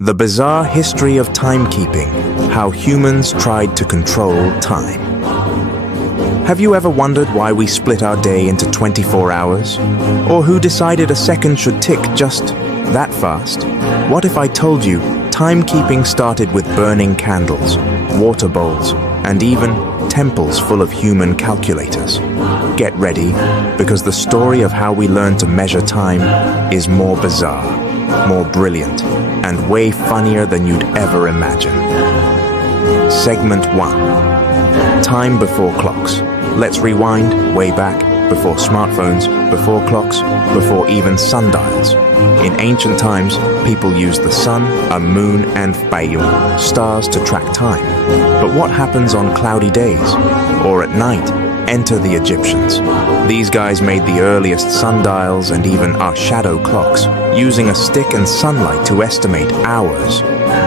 The Bizarre History of Timekeeping, How Humans Tried to Control Time. Have you ever wondered why we split our day into 24 hours? Or who decided a second should tick just that fast? What if I told you timekeeping started with burning candles, water bowls, and even temples full of human calculators? Get ready, because the story of how we learned to measure time is more bizarre, more brilliant, and way funnier than you'd ever imagine. Segment 1. Time before clocks. Let's rewind way back, before smartphones, before clocks, before even sundials. In ancient times, people used the sun, a moon, and pendulum, stars to track time. But what happens on cloudy days? Or at night? Enter the Egyptians. These guys made the earliest sundials and even our shadow clocks, using a stick and sunlight to estimate hours.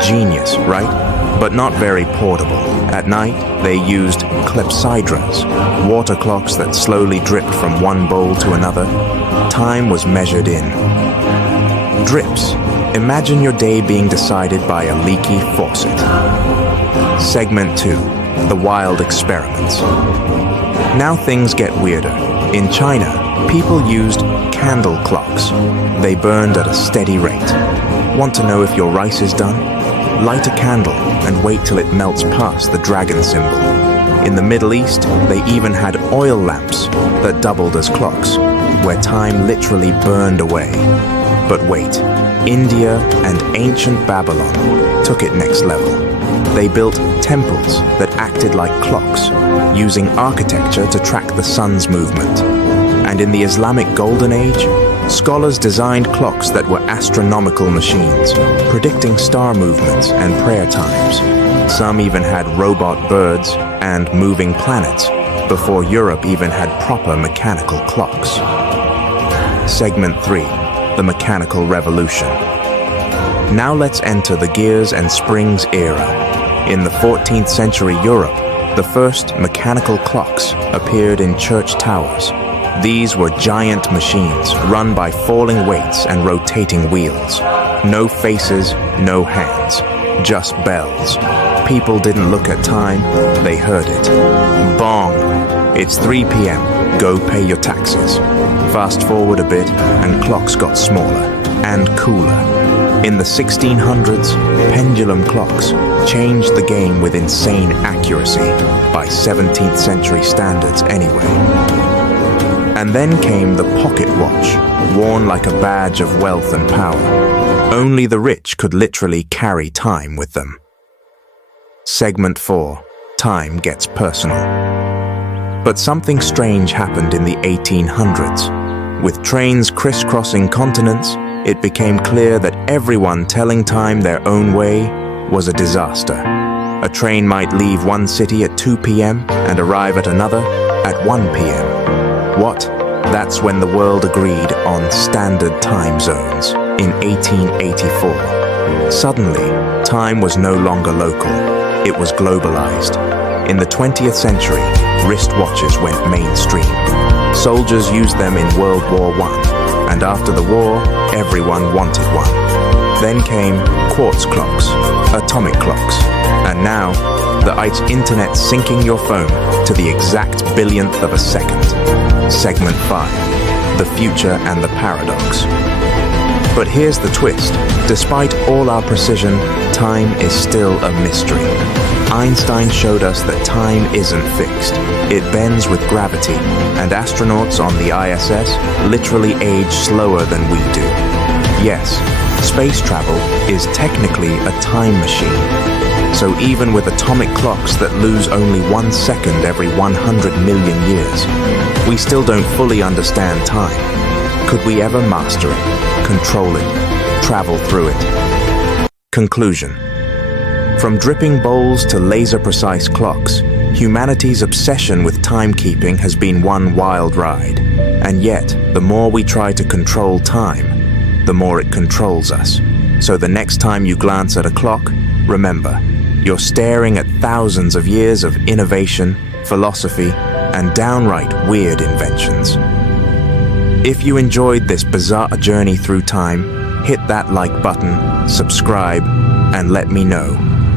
Genius, right? But not very portable. At night, they used clepsydras, water clocks that slowly dripped from one bowl to another. Time was measured in drips. Imagine your day being decided by a leaky faucet. Segment 2. The wild experiments. Now things get weirder. In China, people used candle clocks. They burned at a steady rate. Want to know if your rice is done? Light a candle and wait till it melts past the dragon symbol. In the Middle East, they even had oil lamps that doubled as clocks, where time literally burned away. But wait, India and ancient Babylon took it next level. They built temples that acted like clocks, using architecture to track the sun's movement. And in the Islamic Golden Age, scholars designed clocks that were astronomical machines, predicting star movements and prayer times. Some even had robot birds and moving planets before Europe even had proper mechanical clocks. Segment 3. The Mechanical Revolution. Now let's enter the gears and springs era. In the 14th century Europe, the first mechanical clocks appeared in church towers. These were giant machines run by falling weights and rotating wheels. No faces, no hands, just bells. People didn't look at time, they heard it. Bong! It's 3 p.m. Go pay your taxes. Fast forward a bit, and clocks got smaller and cooler. In the 1600s, pendulum clocks changed the game with insane accuracy, by 17th century standards anyway. And then came the pocket watch, worn like a badge of wealth and power. Only the rich could literally carry time with them. Segment 4. Time gets personal. But something strange happened in the 1800s. With trains crisscrossing continents, it became clear that everyone telling time their own way was a disaster. A train might leave one city at 2 p.m. and arrive at another at 1 p.m. What? That's when the world agreed on standard time zones in 1884. Suddenly, time was no longer local. It was globalized. In the 20th century, wristwatches went mainstream. Soldiers used them in World War I, and after the war, everyone wanted one. Then came quartz clocks, atomic clocks, and now, the internet syncing your phone to the exact billionth of a second. Segment 5. The Future and the Paradox. But here's the twist. Despite all our precision, time is still a mystery. Einstein showed us that time isn't fixed. It bends with gravity, and astronauts on the ISS literally age slower than we do. Yes, space travel is technically a time machine. So even with atomic clocks that lose only 1 second every 100 million years, we still don't fully understand time. Could we ever master it, control it, travel through it? Conclusion. From dripping bowls to laser-precise clocks, humanity's obsession with timekeeping has been one wild ride. And yet, the more we try to control time, the more it controls us. So the next time you glance at a clock, remember, you're staring at thousands of years of innovation, philosophy, and downright weird inventions. If you enjoyed this bizarre journey through time, hit that like button subscribe, and let me know.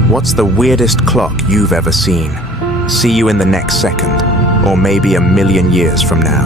What's the weirdest clock you've ever seen? See you in the next second, or maybe a million years from now.